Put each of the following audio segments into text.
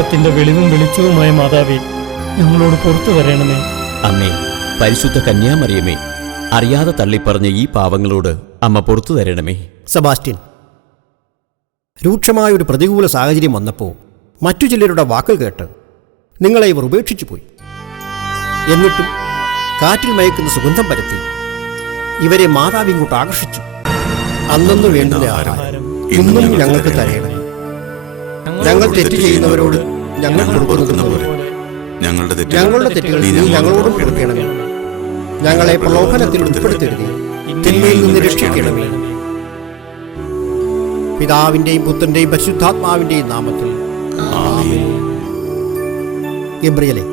ലോകത്തിന്റെ വെളിവും വെളിച്ചവുമായ മാതാവേ, ഞങ്ങളോട് പുറത്തു വരണമേ. അമ്മേ, പരിശുദ്ധ കന്യാമറിയമേ, അറിയാതെ തള്ളിപ്പറഞ്ഞ ഈ പാവങ്ങളോട് അമ്മ പുറത്തു തരണമേ. സെബാസ്റ്റ്യൻ, രൂക്ഷമായൊരു പ്രതികൂല സാഹചര്യം വന്നപ്പോൾ മറ്റു ചിലരുടെ വാക്കുകൾ കേട്ട് നിങ്ങളെ ഇവർ ഉപേക്ഷിച്ചു പോയി. എന്നിട്ടും കാറ്റിൽ മയക്കുന്ന സുഗന്ധം പരത്തി ഇവരെ മാതാവ് ഇങ്ങോട്ട് ആകർഷിച്ചു. അന്നു വേണ്ടുന്ന ആഹാരം ഇന്നും ഞങ്ങൾക്ക് തരയണമേ. ഞങ്ങൾ തെറ്റ് ചെയ്യുന്നവരോട് ഞങ്ങൾ കൊടുക്കുന്നത് പോലെ ഞങ്ങളുടെ തെറ്റുകൾ നീ ഞങ്ങളോടും കൊടുക്കണമേ. ഞങ്ങളെ പ്രലോഭനത്തിൽ ഉൾപ്പെടുത്തരുതേ, തിന്മയിൽ നിന്ന് രക്ഷിക്കണമേ. പിതാവിന്റെയും പുത്രന്റെയും പരിശുദ്ധാത്മാവിന്റെയും നാമത്തിൽ ആമേൻ. ഗബ്രിയേലേ,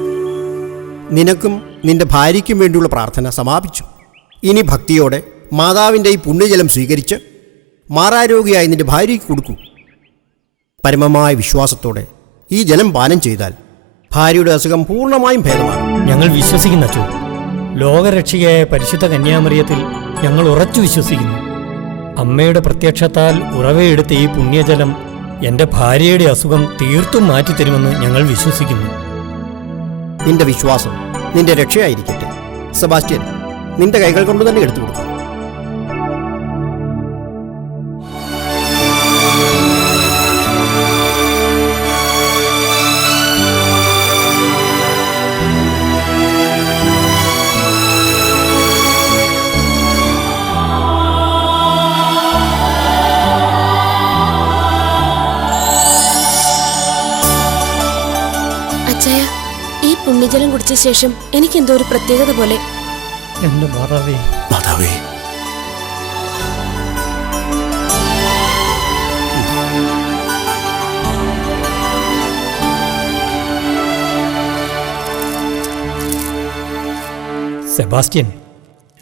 നിനക്കും നിന്റെ ഭാര്യയ്ക്കും വേണ്ടിയുള്ള പ്രാർത്ഥന സമാപിച്ചു. ഇനി ഭക്തിയോടെ മാതാവിൻ്റെ ഈ പുണ്യജലം സ്വീകരിച്ച് മാറാരോഗിയായി നിന്റെ ഭാര്യയ്ക്ക് കൊടുക്കൂ. പരമമായ വിശ്വാസത്തോടെ ഈ ജലം പാനം ചെയ്താൽ ഭാര്യയുടെ അസുഖം പൂർണ്ണമായും ഭേദമാകും. ഞങ്ങൾ വിശ്വസിക്കുന്ന അച്ചോ, ലോകരക്ഷകയായ പരിശുദ്ധ കന്യാമറിയത്തിൽ ഞങ്ങൾ ഉറച്ചു വിശ്വസിക്കുന്നു. അമ്മയുടെ പ്രത്യക്ഷത്താൽ ഉറവയെടുത്ത ഈ പുണ്യജലം എൻ്റെ ഭാര്യയുടെ അസുഖം തീർത്തും മാറ്റിത്തരുമെന്ന് ഞങ്ങൾ വിശ്വസിക്കുന്നു. നിന്റെ വിശ്വാസം നിന്റെ രക്ഷയായിരിക്കട്ടെ. സെബാസ്റ്റ്യൻ, നിന്റെ കൈകൾ കൊണ്ട് തന്നെ എടുത്തു കൊടുക്കും. ഈ പുണ്യജലം കുടിച്ച ശേഷം എനിക്ക് എന്തോ ഒരു പ്രത്യേകത പോലെ. എന്റെ മാതാവേ, മാതാവേ, സെബാസ്റ്റ്യൻ,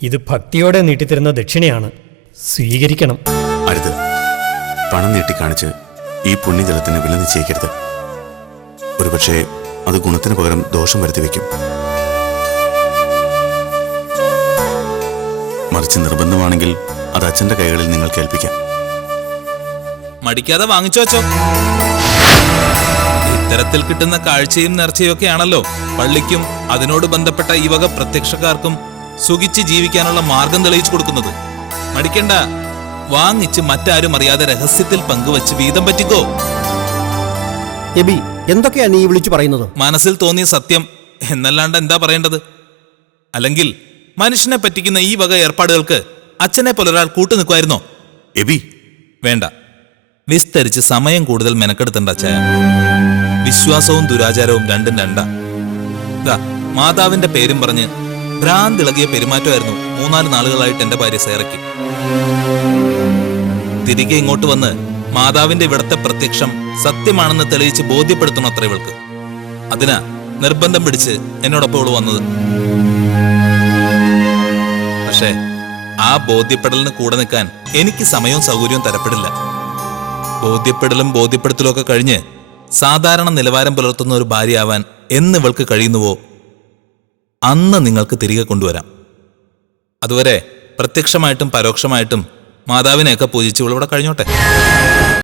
ഇത് ഭക്തിയോടെ നീട്ടിത്തരുന്ന ദക്ഷിണയാണ്, സ്വീകരിക്കണം. അരുത്. പണം നീട്ടിക്കാണിച്ച് ഈ പുണ്യജലത്തിന് വില നിശ്ചയിക്കരുത്. ഒരുപക്ഷെ അത് ഗുണത്തിന് പകരം ദോഷം വരുത്തി വയ്ക്കും. മറിച്ച് നിർബന്ധമാണെങ്കിൽ അത് അച്ഛന്റെ കൈകളിൽ നിങ്ങൾ കേൾപ്പിക്കാം. മടിക്കാതെ വാങ്ങിച്ചു വച്ചോ. ഇത്തരത്തിൽ കിട്ടുന്ന കാഴ്ചയും നേർച്ചയും ഒക്കെയാണല്ലോ പള്ളിക്കും അതിനോട് ബന്ധപ്പെട്ട ഈ വക പ്രത്യക്ഷക്കാർക്കും സുഖിച്ച് ജീവിക്കാനുള്ള മാർഗം തെളിയിച്ചു കൊടുക്കുന്നത്. മടിക്കണ്ട, വാങ്ങിച്ച് മറ്റാരും അറിയാതെ രഹസ്യത്തിൽ പങ്കുവച്ച് വീതം പറ്റിക്കോ. എബി, എന്തൊക്കെയാ നീ വിളിച്ചു പറയുന്നത്? മനസ്സിൽ തോന്നിയ സത്യം എന്നല്ലാണ്ട് എന്താ പറയേണ്ടത്? അല്ലെങ്കിൽ മനുഷ്യനെ പറ്റിക്കുന്ന ഈ വക ഏർപ്പാടുകൾക്ക് അച്ഛനെ പോലൊരാൾ കൂട്ടുനിൽക്കുമായിരുന്നോ? എബി, വേണ്ട. വിസ്തരിച്ച് സമയം കൂടുതൽ മെനക്കെടുത്തണ്ട അച്ഛായ. വിശ്വാസവും ദുരാചാരവും രണ്ടും രണ്ടാ. മാതാവിന്റെ പേരും പറഞ്ഞ് ഭ്രാന്തിളകിയ പെരുമാറ്റമായിരുന്നു 3-4 നാളുകളായിട്ട് എന്റെ ഭാര്യ സേറയ്ക്ക്. തിരികെ ഇങ്ങോട്ട് വന്ന് മാതാവിന്റെ ഇവിടത്തെ പ്രത്യക്ഷം സത്യമാണെന്ന് തെളിയിച്ച് ബോധ്യപ്പെടുത്തണം അത്ര ഇവൾക്ക്. അതിനാ നിർബന്ധം പിടിച്ച് എന്നോടൊപ്പം ഇവള് വന്നത്. പക്ഷേ ആ ബോധ്യപ്പെടലിന് കൂടെ നിൽക്കാൻ എനിക്ക് സമയവും സൗകര്യവും തരപ്പെടില്ല. ബോധ്യപ്പെടലും ബോധ്യപ്പെടുത്തലും ഒക്കെ കഴിഞ്ഞ് സാധാരണ നിലവാരം പുലർത്തുന്ന ഒരു ഭാര്യയാവാൻ എന്ന് ഇവൾക്ക് കഴിയുന്നുവോ അന്ന് നിങ്ങൾക്ക് തിരികെ കൊണ്ടുവരാം. അതുവരെ പ്രത്യക്ഷമായിട്ടും പരോക്ഷമായിട്ടും മാതാവിനെയൊക്കെ പൂജിച്ച് ഇവളിവിടെ കഴിഞ്ഞോട്ടെ.